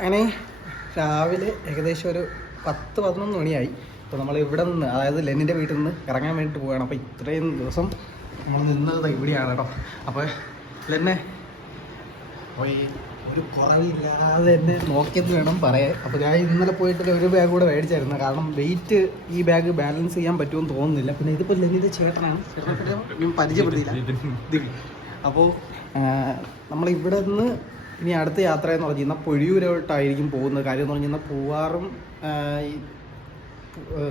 അങ്ങനെ രാവിലെ ഏകദേശം ഒരു പത്ത് പതിനൊന്ന് മണിയായി. അപ്പോൾ നമ്മൾ ഇവിടെ നിന്ന് അതായത് ലെന്നിന്റെ വീട്ടിൽ നിന്ന് ഇറങ്ങാൻ വേണ്ടിയിട്ട് പോവുകയാണ്. അപ്പോൾ ഇത്രയും ദിവസം നമ്മൾ നിന്നത് ഇവിടെയാണ് കേട്ടോ. അപ്പോൾ ലെന്നെ പോയി ഒരു കുറവില്ലാതെ എന്നെ നോക്കിയെന്ന് വേണം പറയാൻ. അപ്പോൾ ഞാൻ ഇന്നലെ പോയിട്ട് ഒരു ബാഗ് കൂടെ മേടിച്ചായിരുന്നു. കാരണം വെയിറ്റ് ഈ ബാഗ് ബാലൻസ് ചെയ്യാൻ പറ്റുമെന്ന് തോന്നുന്നില്ല. പിന്നെ ഇതിപ്പോൾ ലെന്നിന്റെ ചേട്ടനാണ്. ചേട്ടനെ പറ്റി പരിചയപ്പെടുത്തിയില്ല. അപ്പോൾ നമ്മളിവിടെ നിന്ന് ഇനി അടുത്ത യാത്ര എന്ന് പറഞ്ഞു കഴിഞ്ഞാൽ പൊഴിയൂരോട്ടായിരിക്കും പോകുന്നത്. കാര്യം എന്ന് പറഞ്ഞു കഴിഞ്ഞാൽ പൂവാറും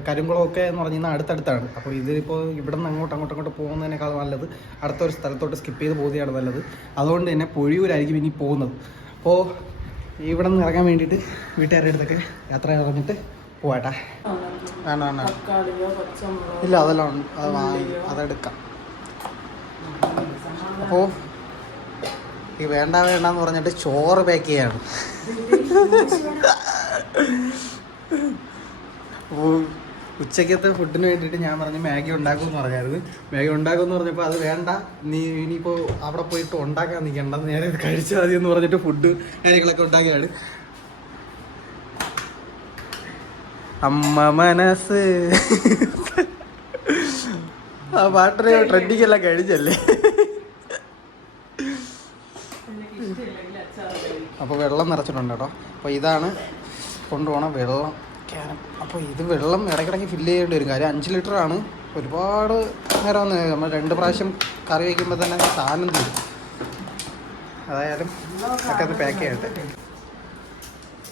കരിങ്കുളമൊക്കെ എന്ന് പറഞ്ഞു കഴിഞ്ഞാൽ അടുത്തടുത്താണ്. അപ്പോൾ ഇതിപ്പോൾ ഇവിടെ നിന്ന് അങ്ങോട്ട് അങ്ങോട്ട് അങ്ങോട്ട് പോകുന്നതിനേക്കാൾ നല്ലത് അടുത്തൊരു സ്ഥലത്തോട്ട് സ്കിപ്പ് ചെയ്ത് പോകുന്നതാണ് നല്ലത്. അതുകൊണ്ട് തന്നെ പൊഴിയൂരായിരിക്കും ഇനി പോകുന്നത്. അപ്പോൾ ഇവിടെ നിന്ന് ഇറങ്ങാൻ വേണ്ടിയിട്ട് വീട്ടുകാരുടെ അടുത്തൊക്കെ യാത്ര ഇറങ്ങിയിട്ട് പോവാട്ടെ. വേണ്ട വേണ്ട ഇല്ല അതെല്ലാം അത് വാങ്ങി അതെടുക്കാം. അപ്പോൾ ഈ വേണ്ട വേണ്ടെന്ന് പറഞ്ഞിട്ട് ചോറ് പാക്ക് ചെയ്യാണ്. ഉച്ചക്കത്തെ ഫുഡിന് വേണ്ടിയിട്ട് ഞാൻ പറഞ്ഞു മാഗി ഉണ്ടാക്കുമെന്ന് പറഞ്ഞായിരുന്നു. മാഗി ഉണ്ടാക്കുമെന്ന് പറഞ്ഞപ്പോൾ അത് വേണ്ട നീ ഇനിയിപ്പോൾ അവിടെ പോയിട്ട് ഉണ്ടാക്കാൻ നിൽക്കണ്ട നേരെ കഴിച്ചാൽ മതി എന്ന് പറഞ്ഞിട്ട് ഫുഡ് കാര്യങ്ങളൊക്കെ ഉണ്ടാക്കിയാണ്. അമ്മ മനസ്സ്. ആ പാട്ടിന് ട്രെൻഡിങ് എല്ലാം കഴിഞ്ഞല്ലേ? അപ്പോൾ വെള്ളം നിറച്ചിട്ടുണ്ട് കേട്ടോ. അപ്പോൾ ഇതാണ് കൊണ്ടുപോകണം വെള്ളം ക്യാൻ അപ്പോൾ ഇത് വെള്ളം ഇടയ്ക്കിടയ്ക്ക് ഫില്ല് ചെയ്യേണ്ടി വരും. കാര്യം അഞ്ച് ലിറ്റർ ആണ്. ഒരുപാട് നേരം നമ്മൾ രണ്ട് പ്രാവശ്യം കറി വയ്ക്കുമ്പോൾ തന്നെ സാധനം തീരും. അതായാലും ഒക്കെ അത് പാക്ക് ചെയ്യട്ടെ.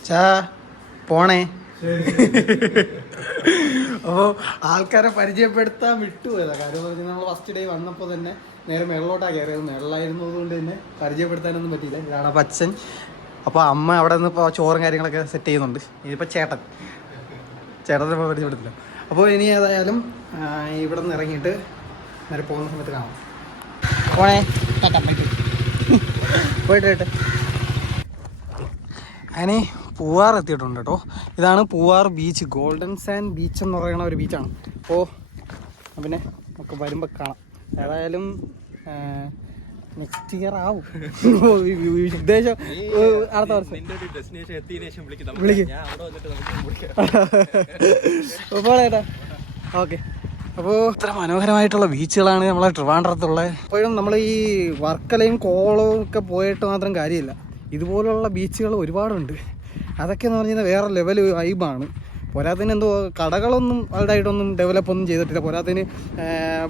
ചാ പോണേ. അപ്പോൾ ആൾക്കാരെ പരിചയപ്പെടുത്താൻ വിട്ടുപോയതാ കാര്യം പറഞ്ഞാൽ നമ്മൾ ഫസ്റ്റ് ഡേ വന്നപ്പോൾ തന്നെ നേരെ മേളിലോട്ടാണ് കയറിയത് മേളിലായിരുന്നത് കൊണ്ട് തന്നെ പരിചയപ്പെടുത്താനൊന്നും പറ്റിയില്ല. ഇതാണ് പച്ചൻ അപ്പോൾ അമ്മ അവിടെ നിന്ന് ഇപ്പോൾ ചോറും കാര്യങ്ങളൊക്കെ സെറ്റ് ചെയ്യുന്നുണ്ട്. ഇനിയിപ്പോ ചേട്ടൻ. ചേട്ടനെ പരിചയപ്പെടുത്തില്ല അപ്പോൾ ഇനി ഏതായാലും ഇവിടെ നിന്ന് ഇറങ്ങിയിട്ട് നേരെ പോകുന്ന സമയത്ത് കാണാം. പോണേ. പോയിട്ട് പോയിട്ട് അങ്ങനെ പൂവാർ എത്തിയിട്ടുണ്ട് കേട്ടോ. ഇതാണ് Poovar beach. Golden sand beach എന്ന് പറയുന്ന ഒരു ബീച്ചാണ്. അപ്പോൾ പിന്നെ നമുക്ക് വരുമ്പോൾ കാണാം. ഏതായാലും നെക്സ്റ്റ് ഇയർ ആവും. ഉദ്ദേശം അടുത്ത വർഷം. വിളിക്കും പോളേട്ടാ ഓക്കെ. അപ്പോൾ ഇത്ര മനോഹരമായിട്ടുള്ള ബീച്ചുകളാണ് നമ്മളെ ട്രിവാൻഡ്രത്തുള്ളത് അപ്പോഴും നമ്മൾ ഈ വർക്കലയും കോളവും ഒക്കെ പോയിട്ട് മാത്രം കാര്യമില്ല. ഇതുപോലുള്ള ബീച്ചുകൾ ഒരുപാടുണ്ട്. അതൊക്കെ എന്ന് പറഞ്ഞാൽ വേറെ ലെവൽ വൈബാണ് പോരാത്തതിന് എന്തോ കടകളൊന്നും വലുതായിട്ടൊന്നും ഡെവലപ്പൊന്നും ചെയ്തിട്ടില്ല. പോരാത്തതിന്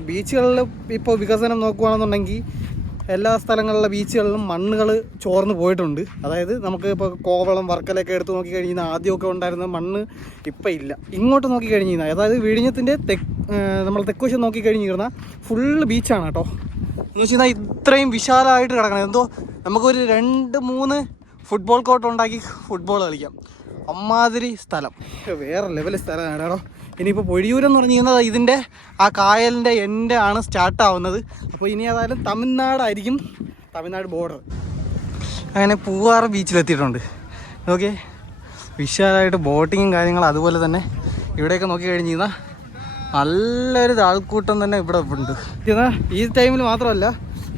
ബീച്ചുകളിൽ ഇപ്പോൾ വികസനം നോക്കുകയാണെന്നുണ്ടെങ്കിൽ എല്ലാ സ്ഥലങ്ങളിലെ ബീച്ചുകളിലും മണ്ണുകൾ ചോർന്ന് പോയിട്ടുണ്ട്. അതായത് നമുക്ക് ഇപ്പോൾ കോവളം വർക്കലൊക്കെ എടുത്ത് നോക്കി കഴിഞ്ഞാൽ ആദ്യമൊക്കെ ഉണ്ടായിരുന്ന മണ്ണ് ഇപ്പം ഇല്ല. ഇങ്ങോട്ട് നോക്കി കഴിഞ്ഞാൽ അതായത് വിഴിഞ്ഞത്തിന്റെ തെക്ക് നമ്മൾ തെക്കുവശം നോക്കി കഴിഞ്ഞിരുന്നാൽ ഫുള്ള് ബീച്ചാണ് കേട്ടോ. എന്ന് വെച്ച് കഴിഞ്ഞാൽ ഇത്രയും വിശാലമായിട്ട് കിടക്കണം. എന്തോ നമുക്കൊരു രണ്ട് മൂന്ന് ഫുട്ബോൾ കോർട്ട് ഉണ്ടാക്കി ഫുട്ബോൾ കളിക്കാം. അമ്മാതിരി സ്ഥലം. വേറെ ലെവൽ സ്ഥലമാണ് കേട്ടോ ഇനിയിപ്പോൾ പൊഴിയൂരെന്ന് പറഞ്ഞു കഴിഞ്ഞാൽ ഇതിന്റെ ആ കായലിന്റെ എന്റെ ആണ് സ്റ്റാർട്ടാവുന്നത് അപ്പോൾ ഇനി ഏതായാലും തമിഴ്നാടായിരിക്കും തമിഴ്നാട് ബോർഡർ അങ്ങനെ പൂവാറ് ബീച്ചിലെത്തിയിട്ടുണ്ട് ഓക്കെ വിശാലമായിട്ട് ബോട്ടിങ്ങും കാര്യങ്ങളും അതുപോലെ തന്നെ ഇവിടെയൊക്കെ നോക്കി കഴിഞ്ഞ് കഴിഞ്ഞാൽ നല്ലൊരു ആൾക്കൂട്ടം തന്നെ ഇവിടെ ഉണ്ട്. എന്നാൽ ഈ ടൈമിൽ മാത്രമല്ല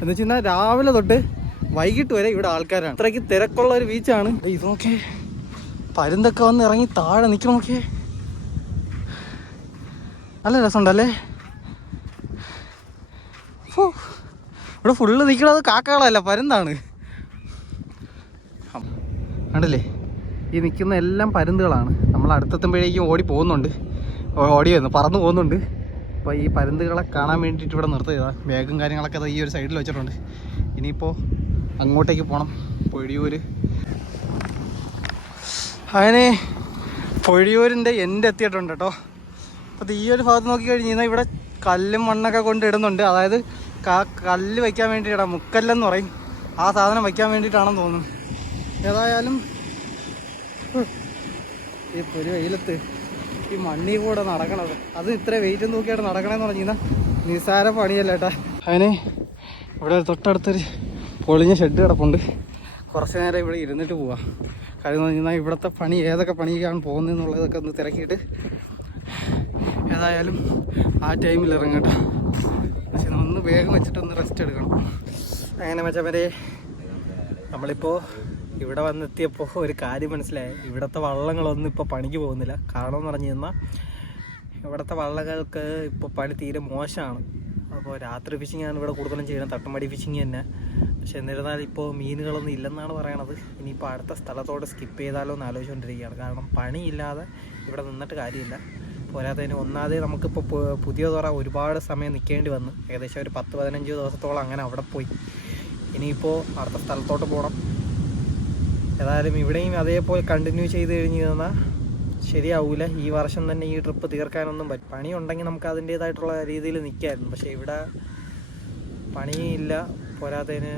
എന്ന് വെച്ച് കഴിഞ്ഞാൽ രാവിലെ തൊട്ട് വൈകിട്ട് വരെ ഇവിടെ ആൾക്കാരാണ്. അത്രയ്ക്ക് തിരക്കുള്ള ഒരു ബീച്ചാണ് ഇത് നോക്കേ പരുന്തൊക്കെ വന്ന് ഇറങ്ങി താഴെ നിൽക്കണം നോക്കിയേ. നല്ല രസമുണ്ടല്ലേ? ഇവിടെ ഫുള്ള് നിൽക്കണത് കാക്കകളല്ല പരുന്താണ്. കണ്ടില്ലേ? ഈ നിൽക്കുന്ന എല്ലാം പരുന്തുകളാണ്. നമ്മൾ അടുത്തെത്തുമ്പോഴേക്കും ഓടി പോകുന്നുണ്ട്. ഓടി വരുന്നു പറന്നു പോകുന്നുണ്ട്. അപ്പോൾ ഈ പരുന്തുകളെ കാണാൻ വേണ്ടിയിട്ട് ഇവിടെ നിർത്തിയതാണ് ബാഗും കാര്യങ്ങളൊക്കെ ഈ ഒരു സൈഡിൽ വെച്ചിട്ടുണ്ട്. ഇനിയിപ്പോൾ അങ്ങോട്ടേക്ക് പോകണം പൊഴിയൂർ അങ്ങനെ പൊഴിയൂരിന്റെ എന്റെ എത്തിയിട്ടുണ്ട് കേട്ടോ അപ്പോൾ ഈ ഒരു ഭാഗത്ത് നോക്കി കഴിഞ്ഞ് കഴിഞ്ഞാൽ ഇവിടെ കല്ലും മണ്ണൊക്കെ കൊണ്ട് ഇടുന്നുണ്ട്. അതായത് കല്ല് വയ്ക്കാൻ വേണ്ടിയിട്ടാണ് മുക്കല്ലെന്ന് പറയും. ആ സാധനം വയ്ക്കാൻ വേണ്ടിയിട്ടാണെന്ന് തോന്നുന്നു. ഏതായാലും ഈ ഒരു വെയിലത്ത് ഈ മണ്ണി കൂടെ നടക്കണത്. അത് ഇത്ര വെയിറ്റ് നോക്കിയായിട്ട് നടക്കണമെന്ന് പറഞ്ഞു കഴിഞ്ഞാൽ നിസ്സാര പണിയല്ല ഏട്ടാ അതിന് ഇവിടെ തൊട്ടടുത്തൊരു പൊളിഞ്ഞ ഷെഡ് കിടപ്പുണ്ട്. കുറച്ച് നേരം ഇവിടെ ഇരുന്നിട്ട് പോവാം. കാര്യം എന്ന് പറഞ്ഞാൽ ഇവിടുത്തെ പണി ഏതൊക്കെ പണിക്കാണ് പോകുന്നതെന്നുള്ളതൊക്കെ ഒന്ന് തിരക്കിയിട്ട് ഏതായാലും ആ ടൈമിൽ ഇറങ്ങട്ടെ. പക്ഷെ ഒന്ന് വേഗം വെച്ചിട്ടൊന്ന് റെസ്റ്റ് എടുക്കണം. അങ്ങനെ മച്ചവരെ നമ്മളിപ്പോൾ ഇവിടെ വന്നെത്തിയപ്പോൾ ഒരു കാര്യം മനസ്സിലായി. ഇവിടുത്തെ വള്ളങ്ങളൊന്നും ഇപ്പോൾ പണിക്ക് പോകുന്നില്ല. കാരണം എന്ന് പറഞ്ഞു കഴിഞ്ഞാൽ ഇവിടുത്തെ വള്ളങ്ങൾക്ക് ഇപ്പോൾ പണി തീരെ മോശമാണ്. അപ്പോൾ രാത്രി ഫിഷിംഗ് ആണ് ഇവിടെ കൂടുതലും ചെയ്യുന്നത്. തട്ടമടി ഫിഷിംഗ് തന്നെ. പക്ഷെ എന്നിരുന്നാലും ഇപ്പോൾ മീനുകളൊന്നും ഇല്ലെന്നാണ് പറയണത്. ഇനിയിപ്പോൾ അടുത്ത സ്ഥലത്തോട് സ്കിപ്പ് ചെയ്താലോ എന്ന് ആലോചിച്ചുകൊണ്ടിരിക്കുകയാണ്. കാരണം പണിയില്ലാതെ ഇവിടെ നിന്നിട്ട് കാര്യമില്ല. പോരാത്തതിന് ഒന്നാതെ നമുക്കിപ്പോൾ പുതിയ തുറ ഒരുപാട് സമയം നിൽക്കേണ്ടി വന്നു. ഏകദേശം ഒരു പത്ത് പതിനഞ്ച് ദിവസത്തോളം അങ്ങനെ അവിടെ പോയി. ഇനിയിപ്പോൾ അടുത്ത സ്ഥലത്തോട്ട് പോകണം ഏതായാലും ഇവിടെയും അതേപോലെ കണ്ടിന്യൂ ചെയ്ത് കഴിഞ്ഞ് തന്നാൽ ശരിയാവൂല. ഈ വർഷം തന്നെ ഈ ട്രിപ്പ് തീർക്കാനൊന്നും പറ്റും പണിയുണ്ടെങ്കിൽ നമുക്ക് അതിന്റേതായിട്ടുള്ള രീതിയിൽ നിൽക്കായിരുന്നു പക്ഷേ ഇവിടെ പണിയില്ല. പോരാത്തതിന്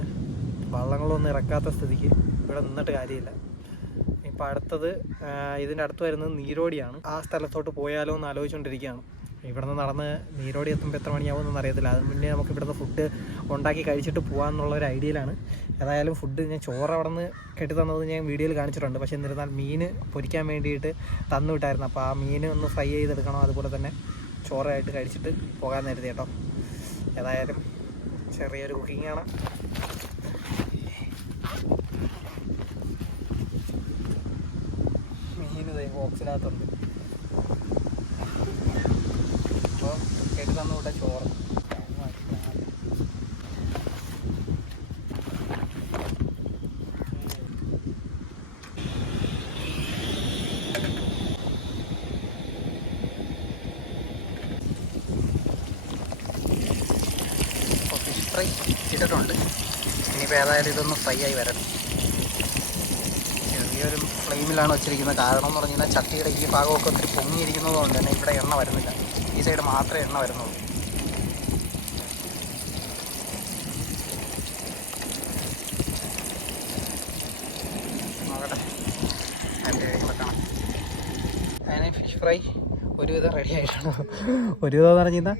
വള്ളങ്ങളൊന്നും ഇറക്കാത്ത സ്ഥിതിക്ക് ഇവിടെ നിന്നിട്ട് കാര്യമില്ല. ഇപ്പം അടുത്തത് ഇതിന്റെ അടുത്ത് വരുന്നത് നീരോടിയാണ്. ആ സ്ഥലത്തോട്ട് പോയാലോ എന്ന് ആലോചിച്ചുകൊണ്ടിരിക്കുകയാണ് ഇവിടെ നിന്ന് നടന്ന് നീരോടി എത്തുമ്പോൾ എത്ര മണിയാവുമെന്നൊന്നും അറിയത്തില്ല. അതിന് മുന്നേ നമുക്ക് ഇവിടുന്ന് ഫുഡ് ഉണ്ടാക്കി കഴിച്ചിട്ട് പോകാം എന്നുള്ള ഒരു ഐഡിയയിലാണ് ഏതായാലും ഫുഡ് ഞാൻ ചോറ് അവിടെ നിന്ന് കെട്ടി തന്നത് ഞാൻ വീഡിയോയിൽ കാണിച്ചിട്ടുണ്ട്. പക്ഷേ എന്നിരുന്നാൽ മീൻ പൊരിക്കാൻ വേണ്ടിയിട്ട് തന്നു വിട്ടായിരുന്നു. അപ്പോൾ ആ മീൻ ഒന്ന് ഫ്രൈ ചെയ്തെടുക്കണം. അതുപോലെ തന്നെ ചോറായിട്ട് കഴിച്ചിട്ട് പോകാൻ നേരത്തെ കേട്ടോ. ഏതായാലും ചെറിയൊരു കുക്കിംഗ് ആണ്. മീൻ ബോക്സിനകത്തുണ്ട് അപ്പോൾ കെട്ടി തന്നു വിട്ട ചോറ്. ഫ്രൈ ഇട്ടിട്ടുണ്ട്. ഇനിയിപ്പോൾ ഏതായാലും ഇതൊന്ന് ഫ്രൈ ആയി വരണം. ചെറിയൊരു ഫ്ലെയിമിലാണ് വെച്ചിരിക്കുന്നത്. കാരണം എന്ന് പറഞ്ഞു കഴിഞ്ഞാൽ ചട്ടിയുടെ ഈ ഭാഗമൊക്കെ ഒത്തിരി പൊങ്ങിയിരിക്കുന്നത് കൊണ്ട് തന്നെ ഇവിടെ എണ്ണ വരുന്നില്ല. ഈ സൈഡ് മാത്രമേ എണ്ണ വരുന്നുള്ളൂ. ഫിഷ് ഫ്രൈ ഒരുവിധം റെഡി ആയിട്ടുണ്ട്. ഒരുവിധം എന്ന് പറഞ്ഞു കഴിഞ്ഞാൽ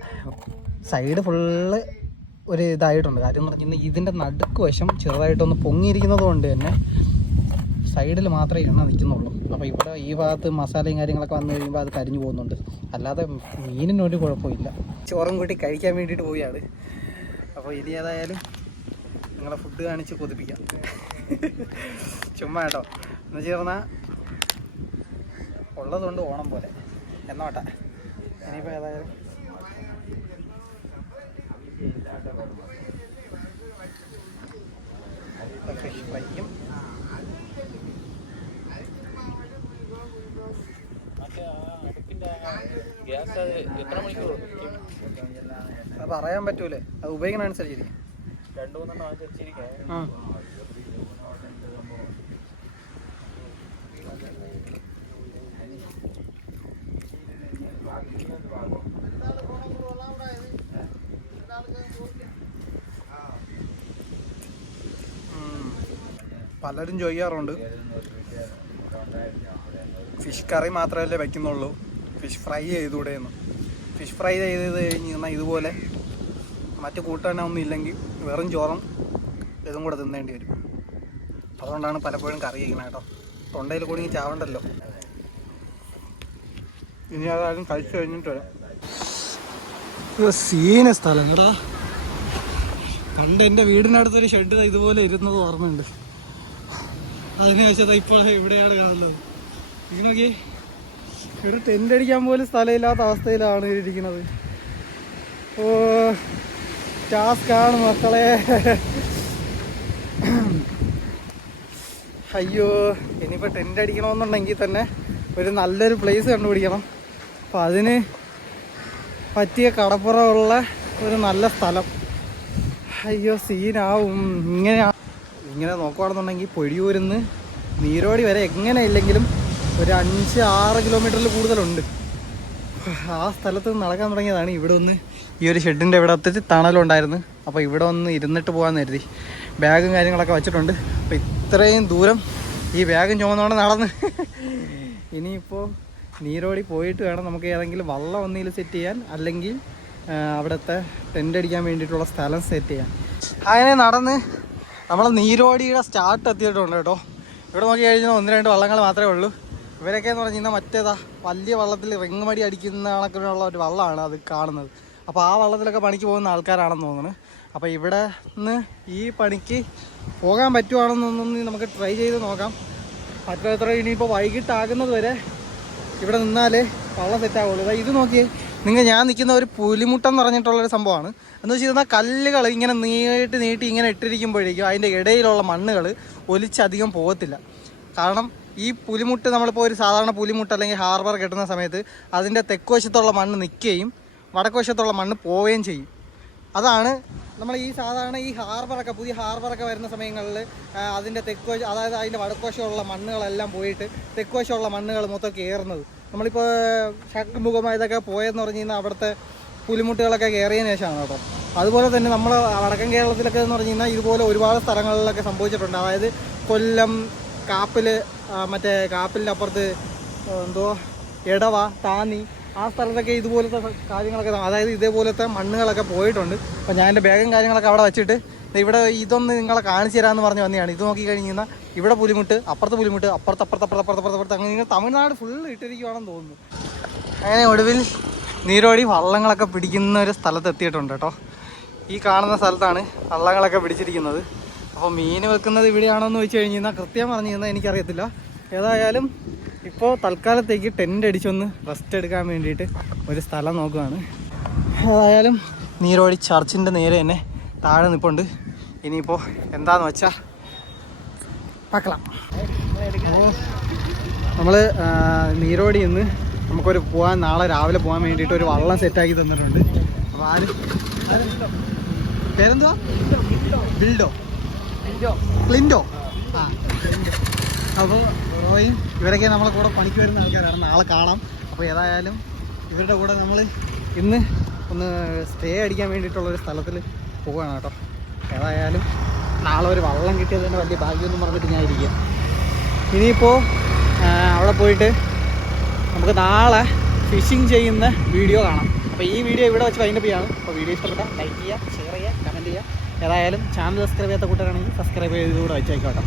സൈഡ് ഫുള്ള് ഒരു ഇതായിട്ടുണ്ട്. കാര്യം എന്ന് പറഞ്ഞു കഴിഞ്ഞാൽ ഇതിന്റെ നടുക്ക് വശം ചെറുതായിട്ടൊന്ന് പൊങ്ങിയിരിക്കുന്നത് കൊണ്ട് തന്നെ സൈഡിൽ മാത്രമേ എണ്ണ നിൽക്കുന്നുള്ളൂ. അപ്പോൾ ഇവിടെ ഈ ഭാഗത്ത് മസാലയും കാര്യങ്ങളൊക്കെ വന്നു കഴിയുമ്പോൾ അത് കരിഞ്ഞു പോകുന്നുണ്ട്. അല്ലാതെ മീനിനൊരു കുഴപ്പമില്ല. ചോറും കൂട്ടി കഴിക്കാൻ വേണ്ടിയിട്ട് പോവുകയാണ്. അപ്പോൾ ഇനി ഏതായാലും നിങ്ങളെ ഫുഡ് കാണിച്ച് കൊതിപ്പിക്കാം. ചുമ്മാ കേട്ടോ. എന്ന് വെച്ച് പറഞ്ഞാൽ ഉള്ളതുകൊണ്ട് ഓണം പോലെ. എന്നോട്ടെ. ഇനിയിപ്പോൾ ഏതായാലും ഫിഷ് ഫ്രൈയും ഗ്യാസ് അത് എത്ര മണിക്കൂർ അത് പറയാൻ പറ്റൂലേ. അത് ഉപയോഗിക്കണ അനുസരിച്ചിരിക്കും. രണ്ടു മൂന്നെണ്ണം പലരും ചോദിക്കാറുണ്ട്. ഫിഷ് കറി മാത്രമല്ലേ വയ്ക്കുന്നുള്ളൂ ഫിഷ് ഫ്രൈ ചെയ്തുകൂടെ എന്ന് ഫിഷ് ഫ്രൈ ചെയ്ത് കഴിഞ്ഞ് കഴിഞ്ഞാൽ ഇതുപോലെ മറ്റു കൂട്ടാനൊന്നും ഇല്ലെങ്കിൽ വെറും ചോറും ഇതും കൂടെ തിന്നേണ്ടി വരും. അതുകൊണ്ടാണ് പലപ്പോഴും കറി കഴിക്കുന്നത് കേട്ടോ. തൊണ്ടയിൽ കൂടി ചാവണ്ടല്ലോ. ഇനി അതാരും കഴിച്ചു കഴിഞ്ഞിട്ട് വരാം. സീന സ്ഥലം കേടാ പണ്ട് എന്റെ വീടിനടുത്തൊരു ഷെഡ് ഇതുപോലെ ഇരുന്നത് ഓർമ്മയുണ്ട്. അതിന് വെച്ചത് ഇപ്പോൾ ഇവിടെയാണ് കാണുന്നത്. ഇങ്ങനെ നോക്കി ഒരു ടെന്റ് അടിക്കാൻ പോലും സ്ഥലമില്ലാത്ത അവസ്ഥയിലാണ് ഇരിക്കുന്നത്. ഓ ടാസ്ക് ആണ് മക്കളെ. അയ്യോ ഇനിയിപ്പോൾ ടെന്റ് അടിക്കണമെന്നുണ്ടെങ്കിൽ തന്നെ ഒരു നല്ലൊരു പ്ലേസ് കണ്ടുപിടിക്കണം. അപ്പം അതിന് പറ്റിയ കടപ്പുറമുള്ള ഒരു നല്ല സ്ഥലം. അയ്യോ സീനാവും ഇങ്ങനെ ഇങ്ങനെ നോക്കുകയാണെന്നുണ്ടെങ്കിൽ പൊഴിയൂരിന്ന് നീരോടി വരെ എങ്ങനെ ഇല്ലെങ്കിലും ഒരു അഞ്ച് ആറ് കിലോമീറ്ററിൽ കൂടുതലുണ്ട്. ആ സ്ഥലത്ത് നടക്കാൻ തുടങ്ങിയതാണ് ഇവിടെ ഒന്ന് ഈ ഒരു ഷെഡിന്റെ ഇവിടെ ഒത്തിരി തണലുണ്ടായിരുന്നു അപ്പോൾ ഇവിടെ ഒന്ന് ഇരുന്നിട്ട് പോകാൻ കരുതി. ബാഗും കാര്യങ്ങളൊക്കെ വെച്ചിട്ടുണ്ട്. അപ്പോൾ ഇത്രയും ദൂരം ഈ ബാഗും ചുമന്നോണ്ട് നടന്ന് ഇനിയിപ്പോൾ നീരോടി പോയിട്ട് വേണം നമുക്ക് ഏതെങ്കിലും വള്ളം ഒന്നിൽ സെറ്റ് ചെയ്യാൻ അല്ലെങ്കിൽ അവിടുത്തെ ടെന്റ് അടിക്കാൻ വേണ്ടിയിട്ടുള്ള സ്ഥലം സെറ്റ് ചെയ്യാൻ. അങ്ങനെ നടന്ന് നമ്മൾ നീരോടിയുടെ സ്റ്റാർട്ട് എത്തിയിട്ടുണ്ട് കേട്ടോ. ഇവിടെ നോക്കി കഴിഞ്ഞാൽ ഒന്ന് രണ്ട് വള്ളങ്ങൾ മാത്രമേ ഉള്ളൂ. ഇവരൊക്കെ എന്ന് പറഞ്ഞു കഴിഞ്ഞാൽ മറ്റേതാ വലിയ വള്ളത്തിൽ റിങ് മടി അടിക്കുന്ന കണക്കിനുള്ള ഒരു വള്ളമാണ് അത് കാണുന്നത്. അപ്പോൾ ആ വള്ളത്തിലൊക്കെ പണിക്ക് പോകുന്ന ആൾക്കാരാണെന്ന് തോന്നുന്നു. അപ്പോൾ ഇവിടെ നിന്ന് ഈ പണിക്ക് പോകാൻ പറ്റുവാണെന്നൊന്നും നമുക്ക് ട്രൈ ചെയ്ത് നോക്കാം. പറ്റാത്ര ഇനിയിപ്പോൾ വൈകിട്ടാകുന്നത് വരെ ഇവിടെ നിന്നാലേ വള്ളം സെറ്റാവുള്ളൂ ഇത് നോക്കിയേ നിങ്ങൾ ഞാൻ നിൽക്കുന്ന ഒരു പുലിമുട്ടെന്ന് പറഞ്ഞിട്ടുള്ളൊരു സംഭവമാണ്. എന്ന് വെച്ച് കഴിഞ്ഞാൽ കല്ലുകൾ ഇങ്ങനെ നീട്ടി നീട്ടി ഇങ്ങനെ ഇട്ടിരിക്കുമ്പോഴേക്കും അതിന്റെ ഇടയിലുള്ള മണ്ണുകൾ ഒലിച്ചധികം പോകത്തില്ല. കാരണം ഈ പുലിമുട്ട് നമ്മളിപ്പോൾ ഒരു സാധാരണ പുലിമുട്ട് അല്ലെങ്കിൽ ഹാർബർ കെട്ടുന്ന സമയത്ത് അതിന്റെ തെക്കുവശത്തുള്ള മണ്ണ് നിൽക്കുകയും വടക്കുവശത്തുള്ള മണ്ണ് പോവുകയും ചെയ്യും. അതാണ് നമ്മൾ ഈ സാധാരണ ഈ ഹാർബറൊക്കെ പുതിയ ഹാർബറൊക്കെ വരുന്ന സമയങ്ങളിൽ അതിന്റെ തെക്കുവശം അതായത് അതിന്റെ വടക്കുവശമുള്ള മണ്ണുകളെല്ലാം പോയിട്ട് തെക്കുവശമുള്ള മണ്ണുകൾ മൊത്തം കയറുന്നത് നമ്മളിപ്പോൾ ഷൺമുഖം ഇതൊക്കെ പോയെന്ന് പറഞ്ഞു കഴിഞ്ഞാൽ അവിടുത്തെ പുലിമുട്ടുകളൊക്കെ കയറിയതിന് ശേഷമാണ് കേട്ടോ. അതുപോലെ തന്നെ നമ്മൾ വടക്കൻ കേരളത്തിലൊക്കെ എന്ന് പറഞ്ഞു കഴിഞ്ഞാൽ ഇതുപോലെ ഒരുപാട് സ്ഥലങ്ങളിലൊക്കെ സംഭവിച്ചിട്ടുണ്ട്. അതായത് കൊല്ലം കാപ്പിൽ മറ്റേ കാപ്പിലിന്റെ അപ്പുറത്ത് എന്തോ എടവ താന്നി ആ സ്ഥലത്തൊക്കെ ഇതുപോലത്തെ കാര്യങ്ങളൊക്കെ അതായത് ഇതേപോലത്തെ മണ്ണുകളൊക്കെ പോയിട്ടുണ്ട്. അപ്പോൾ ഞാൻ എന്റെ ബാഗും കാര്യങ്ങളൊക്കെ അവിടെ വെച്ചിട്ട് ഇവിടെ ഇതൊന്ന് നിങ്ങളെ കാണിച്ചു തരാമെന്ന് പറഞ്ഞ് വന്നതാണ്. ഇത് നോക്കി കഴിഞ്ഞാൽ ഇവിടെ പുലിമുട്ട് അപ്പുറത്ത് പുലിമുട്ട് അപ്പുറത്ത് അപ്പുറത്ത് അപ്പുറത്ത് അപ്പുറത്ത് അപ്പുറത്ത് അങ്ങനെ നിങ്ങൾ തമിഴ്നാട് ഫുള്ള് ഇട്ടിരിക്കുവാണെന്ന് തോന്നുന്നു. അങ്ങനെ ഒടുവിൽ നീരോടി വള്ളങ്ങളൊക്കെ പിടിക്കുന്ന ഒരു സ്ഥലത്ത് എത്തിയിട്ടുണ്ട് കേട്ടോ. ഈ കാണുന്ന സ്ഥലത്താണ് വള്ളങ്ങളൊക്കെ പിടിച്ചിരിക്കുന്നത്. അപ്പോൾ മീൻ വെക്കുന്നത് ഇവിടെയാണോ എന്ന് കഴിഞ്ഞ് കഴിഞ്ഞാൽ കൃത്യം പറഞ്ഞു കഴിഞ്ഞാൽ എനിക്കറിയത്തില്ല. ഏതായാലും ഇപ്പോൾ തൽക്കാലത്തേക്ക് ടെന്റ് അടിച്ചൊന്ന് റെസ്റ്റ് എടുക്കാൻ വേണ്ടിയിട്ട് ഒരു സ്ഥലം നോക്കുകയാണ് ഏതായാലും നീരോടി ചർച്ചിന്റെ നേരെ തന്നെ താഴെ നിൽപ്പുണ്ട് ഇനിയിപ്പോൾ എന്താന്ന് വെച്ചാൽ പാക്കലാം. അപ്പോൾ നമ്മൾ നീരോടി നിന്ന് നമുക്കൊരു പോകാൻ നാളെ രാവിലെ പോകാൻ വേണ്ടിയിട്ട് ഒരു വള്ളം സെറ്റാക്കി തന്നിട്ടുണ്ട്. അപ്പോൾ ആരും? പേരെന്തുവാ? ബിൽഡോ. ക്ലിൻഡോ ആ. അപ്പോൾ റോയും ഇവരൊക്കെ നമ്മളെ കൂടെ പണിക്ക് വരുന്ന ആൾക്കാരാണ്. നാളെ കാണാം. അപ്പോൾ ഏതായാലും ഇവരുടെ കൂടെ നമ്മൾ ഇന്ന് ഒന്ന് സ്റ്റേ അടിക്കാൻ വേണ്ടിയിട്ടുള്ളൊരു സ്ഥലത്തിൽ പോവുകയാണ് കേട്ടോ. ഏതായാലും നാളെ ഒരു വള്ളം കിട്ടിയത് തന്നെ വലിയ ഭാഗ്യമൊന്നും പറഞ്ഞിട്ട് ഞാൻ ഇരിക്കുക ഇനിയിപ്പോൾ അവിടെ പോയിട്ട് നമുക്ക് നാളെ ഫിഷിങ് ചെയ്യുന്ന വീഡിയോ കാണാം. അപ്പോൾ ഈ വീഡിയോ ഇവിടെ വെച്ച് വൈൻഡപ്പ് ചെയ്യാണ് അപ്പോൾ വീഡിയോ ഇഷ്ടപ്പെട്ടാൽ ലൈക്ക് ചെയ്യുക ഷെയർ ചെയ്യുക കമന്റ് ചെയ്യുക. ഏതായാലും ചാനൽ സബ്സ്ക്രൈബ് ചെയ്യാത്ത കൂട്ടരാണെങ്കിൽ സബ്സ്ക്രൈബ് ചെയ്തുകൂടെ വെച്ചേക്കോട്ടെ